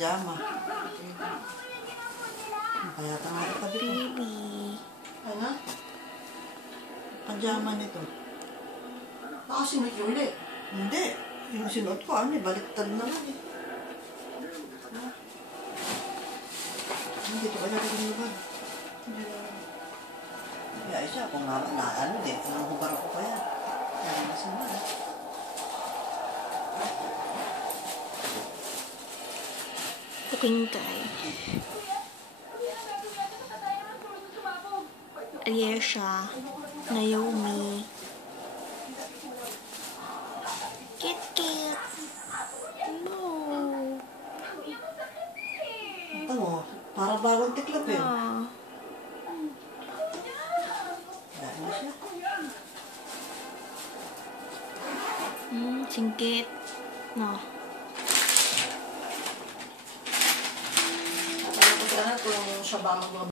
pajama. Kaya tanga ito tabi ko. Baby. Ano? Pajama nito. Baka sinot yung ulit. Hindi. Yung sinuot ko, baliktad naman eh. Hindi ito kaya rin yung bag. Kaya siya, kung nga na din, anong hubar ako kaya? Kaya masama na. Cooking time. Ayesha. Naomi. Kit. No. Ito mo, para bagong tiklop yun. Dahil na siya. Singkit. No. Kung siya ba